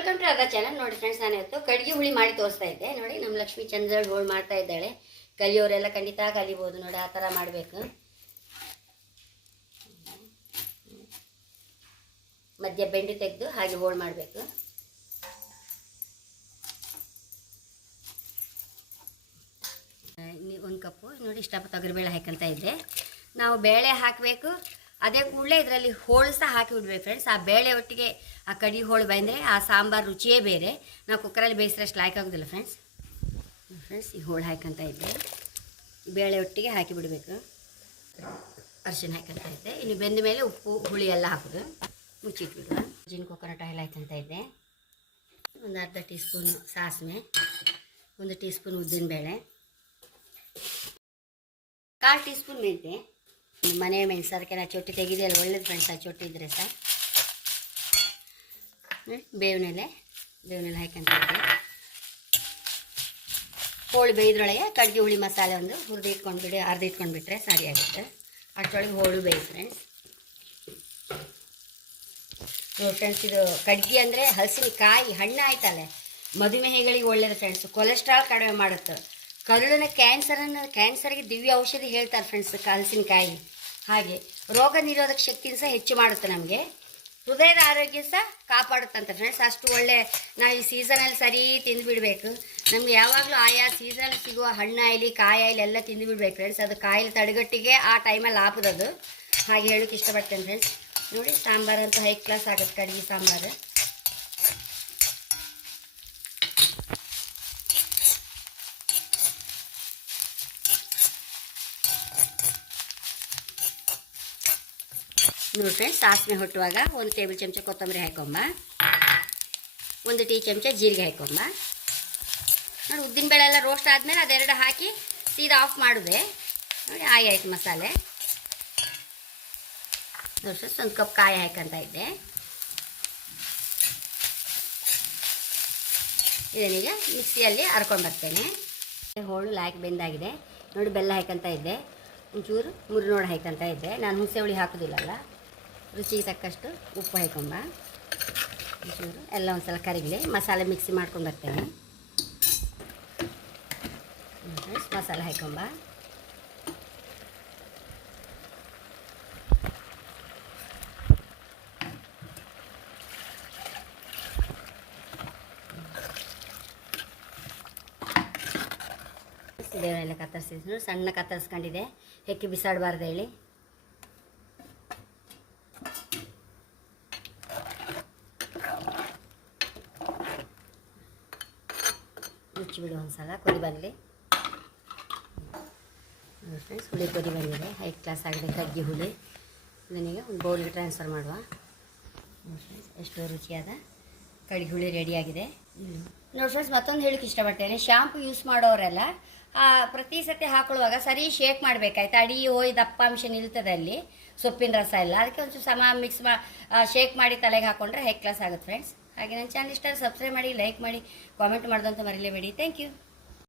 Welcome to ಅದ channel ನೋಡಿ friends ನಾನು ಇವತ್ತು ಕಡ್ಗೆ ಹುಳಿ ಮಾಡಿ ತೋರಿಸ್ತಾ ಇದ್ದೆ. ನೋಡಿ, ನಮ್ಮ ಲಕ್ಷ್ಮಿ ಚಂದ್ರ ಹೋಳು ಮಾಡ್ತಾ ಇದ್ದಾಳೆ. ಕಲಿಯೋರೆಲ್ಲ ಖಂಡಿತ ಕಲಿಬೋದು. ನೋಡಿ, ಆ ಥರ ಮಾಡಬೇಕು. ಮಧ್ಯ ಬೆಂಡಿ ತೆಗೆದು ಹಾಗೆ ಹೋಳು ಮಾಡಬೇಕು. ಒಂದು ಕಪ್ಪು. ನೋಡಿ ಇಷ್ಟಪ್ಪ ತೊಗರಿಬೇಳೆ ಹಾಕಂತ ಇದ್ದೆ. ನಾವು ಬೇಳೆ ಹಾಕಬೇಕು. ಅದೇ ಕೂಡಲೇ ಇದರಲ್ಲಿ ಹೋಳು ಸಹ ಹಾಕಿ ಬಿಡ್ಬೇಕು ಫ್ರೆಂಡ್ಸ್ ಆ ಬೇಳೆ ಒಟ್ಟಿಗೆ ಆ ಕಡಿ ಹೋಳು ಬಂದರೆ ಆ ಸಾಂಬಾರು ರುಚಿಯೇ ಬೇರೆ. ನಾವು ಕುಕ್ಕರಲ್ಲಿ ಬೇಯಿಸಿರಷ್ಟು ಲಾಯ್ಕ್ ಆಗೋದಿಲ್ಲ ಫ್ರೆಂಡ್ಸ್ ಫ್ರೆಂಡ್ಸ್ ಈ ಹೋಳು ಹಾಕಂತ ಇದ್ದೆ. ಬೇಳೆ ಒಟ್ಟಿಗೆ ಹಾಕಿ ಬಿಡಬೇಕು ಅರ್ಶಿನ ಹಾಕಂತ ಇದ್ದೆ. ಇನ್ನು ಬೆಂದ ಮೇಲೆ ಉಪ್ಪು, ಹುಳಿ ಎಲ್ಲ ಹಾಕೋದು. ಮುಚ್ಚಿಟ್ಬಿಡುವ. ಜಿನ್ ಕುಕ್ಕರ್ ಆಯಿಲ್ ಹಾಕಂತ ಇದ್ದೆ. ಒಂದು ಅರ್ಧ ಟೀ ಸ್ಪೂನ್ ಸಾಸಿವೆ, ಒಂದು ಟೀ ಸ್ಪೂನ್ ಉದ್ದಿನಬೇಳೆ, ಕಾಲು ಟೀ ಸ್ಪೂನ್ ಮೆಂತೆ ಮನೆ ಮೆಣಸು ಅದಕ್ಕೆ ನಾ ಚೊಟ್ಟಿ ತೆಗಿದೆಯಲ್ಲ, ಒಳ್ಳೇದು ಫ್ರೆಂಡ್ಸ್ ಆ ಚೊಟ್ಟಿ ಇದ್ರೆ ಸಹ ಬೇವಿನೆಲೆ ಬೇವಿನೆಲೆ ಹಾಕ್ಯಂತ ಹೋಳು ಬೇಯ್ದ್ರೊಳಗೆ ಕಡ್ಗೆ ಹುಳಿ ಮಸಾಲೆ ಒಂದು ಹುರಿದು ಇಟ್ಕೊಂಡ್ಬಿಡಿ ಅರ್ಧ ಇಟ್ಕೊಂಡ್ಬಿಟ್ರೆ ಸರಿ ಆಗುತ್ತೆ. ಅಷ್ಟರೊಳಗೆ ಹೋಳು ಬೇಯಿ ಫ್ರೆಂಡ್ಸ್ ನೋಡಿ ಫ್ರೆಂಡ್ಸ್ ಇದು ಕಡ್ಗೆ ಅಂದರೆ ಹಲಸಿನಕಾಯಿ ಹಣ್ಣು ಆಯ್ತಲ್ಲೇ ಮಧುಮೇಹಿಗಳಿಗೆ ಒಳ್ಳೇದು ಫ್ರೆಂಡ್ಸ್ ಕೊಲೆಸ್ಟ್ರಾಲ್ ಕಡಿಮೆ ಮಾಡುತ್ತೆ. ಕರುಳಿನ ಕ್ಯಾನ್ಸರನ್ನು, ಕ್ಯಾನ್ಸರ್ಗೆ ದಿವ್ಯ ಔಷಧಿ ಹೇಳ್ತಾರೆ ಫ್ರೆಂಡ್ಸ್ ಹಲಸಿನಕಾಯಿ ಹಾಗೆ, ರೋಗ ನಿರೋಧಕ ಶಕ್ತಿನ ಸಹ ಹೆಚ್ಚು ಮಾಡುತ್ತೆ ನಮಗೆ. ಹೃದಯದ ಆರೋಗ್ಯ ಸಹ ಕಾಪಾಡುತ್ತಂತೆ ಫ್ರೆಂಡ್ಸ್ ಅಷ್ಟು ಒಳ್ಳೆ ನಾವು ಈ ಸೀಸನಲ್ಲಿ ಸರಿ ತಿಂದು ಬಿಡಬೇಕು ನಮ್ಗೆ ಯಾವಾಗಲೂ ಆಯಾ ಸೀಸನಲ್ಲಿ ಸಿಗುವ ಹಣ್ಣಾಯಿಲಿ ಕಾಯಾಯಿಲಿ ಎಲ್ಲ ತಿಂದು ಬಿಡ್ಬೇಕು ಫ್ರೆಂಡ್ಸ್ ಅದು ಕಾಯಿಲೆ ತಡೆಗಟ್ಟಿಗೆ ಆ ಟೈಮಲ್ಲಿ ಆಪದದು. ಹಾಗೆ ಹೇಳೋಕೆ ಇಷ್ಟಪಡ್ತೇನೆ ಫ್ರೆಂಡ್ಸ್ ನೋಡಿ, ಸಾಂಬಾರು ಅಂತ ಹೈ ಕ್ಲಾಸ್ ಆಗುತ್ತೆ ಕಡಿಗೆ ಸಾಂಬಾರು. ನೋಡಿ ಫ್ರೆಂಡ್ಸ್ ಸಾಸಿವೆ ಹುಟ್ಟುವಾಗ ಒಂದು ಟೇಬಲ್ ಚಮಚ ಕೊತ್ತಂಬರಿ ಹಾಕೊಂಬ. ಒಂದು ಟೀ ಚಮಚ ಜೀರಿಗೆ ಹಾಕೊಂಬ. ನೋಡಿ ಉದ್ದಿನಬೇಳೆ ಎಲ್ಲ ರೋಸ್ಟ್ ಆದಮೇಲೆ ಅದೆರಡು ಹಾಕಿ ಸೀದಾ ಆಫ್ ಮಾಡಿದೆ ನೋಡಿ, ಆಯಿ ಆಯ್ತು ಮಸಾಲೆ. ನೋಡಿ ಒಂದು ಕಪ್ ಕಾಯಿ ಹಾಕಂತ ಇದ್ದೆ. ಇದನ್ನೀಗ ಮಿಕ್ಸಿಯಲ್ಲಿ ಹರ್ಕೊಂಡು ಬರ್ತೇನೆ. ಹೋಳು ಲಾಯ್ಕ್ ಬೆಂದಾಗಿದೆ. ನೋಡಿ, ಬೆಲ್ಲ ಹಾಕಂತ ಇದ್ದೆ. ಒಂಚೂರು ಮುರಿನೋಡು ಹಾಕಂತ ಇದ್ದೆ. ನಾನು ಹುಣಸೆ ಹುಳಿ ಹಾಕೋದಿಲ್ಲಲ್ಲ. ರುಚಿಗೆ ತಕ್ಕಷ್ಟು ಉಪ್ಪು ಹಾಕೊಂಬ. ಒಂಚೂರು. ಎಲ್ಲ ಒಂದ್ಸಲ ಕರಿಗಲಿ. ಮಸಾಲೆ ಮಿಕ್ಸಿ ಮಾಡ್ಕೊಂಡು ಬರ್ತೇನೆ. ಮಸಾಲೆ ಹಾಕೊಂಬ. ದೇವರೆಲ್ಲ ಕತ್ತರಿಸಿದ್ರು. ಸಣ್ಣ ಕತ್ತರಿಸ್ಕೊಂಡಿದೆ. ಹೆಕ್ಕಿ ಬಿಸಾಡಬಾರ್ದು ಹೇಳಿ. ಮುಚ್ಚಿಬಿಡು ಒಂದ್ಸಲ ಕೊಡಿ ಬರಲಿ ಫ್ರೆಂಡ್ಸ್ ಹುಳಿ ಕೊಡಿ ಬಂದಿದೆ ಹೈ ಕ್ಲಾಸ್ ಆಗಿದೆ ತಗ್ಗಿ ಹುಳಿ. ನನಗೆ ಒಂದು ಬೌಲ್ಗೆ ಟ್ರಾನ್ಸ್ಫರ್ ಮಾಡುವ. ಫ್ರೆಂಡ್ಸ್ ಎಷ್ಟು ರುಚಿಯಾದ ಕಡಿಗೆ ಹುಳಿ ರೆಡಿಯಾಗಿದೆ ನೋಡಿ ಫ್ರೆಂಡ್ಸ್ ಮತ್ತೊಂದು ಹೇಳಕ್ಕೆ ಇಷ್ಟಪಡ್ತೇನೆ. ಶಾಂಪು ಯೂಸ್ ಮಾಡೋರೆಲ್ಲ ಪ್ರತಿ ಸತಿ ಹಾಕೊಳ್ಳುವಾಗ ಸರಿ ಶೇಕ್ ಮಾಡಬೇಕಾಯ್ತು. ಅಡಿ ಹೋಯ್ ದಪ್ಪಾಂಶ ನಿಲ್ತದೆ ಅಲ್ಲಿ. ಸೊಪ್ಪಿನ ರಸ ಎಲ್ಲ ಅದಕ್ಕೆ ಒಂಚೂರು ಸಮ ಮಿಕ್ಸ್ ಮಾ ಶೇಕ್ ಮಾಡಿ ತಲೆಗೆ ಹಾಕೊಂಡ್ರೆ ಹೈ ಕ್ಲಾಸ್ ಆಗುತ್ತೆ ಫ್ರೆಂಡ್ಸ್ ಹಾಗೆ ನನ್ನ ಚಾನಲ್ ಇಷ್ಟ ಸಬ್ಸ್ಕ್ರೈಬ್ ಮಾಡಿ ಲೈಕ್ ಮಾಡಿ ಕಾಮೆಂಟ್ ಮಾಡೋದಂತ ಮರಿಲೇಬೇಡಿ. Thank you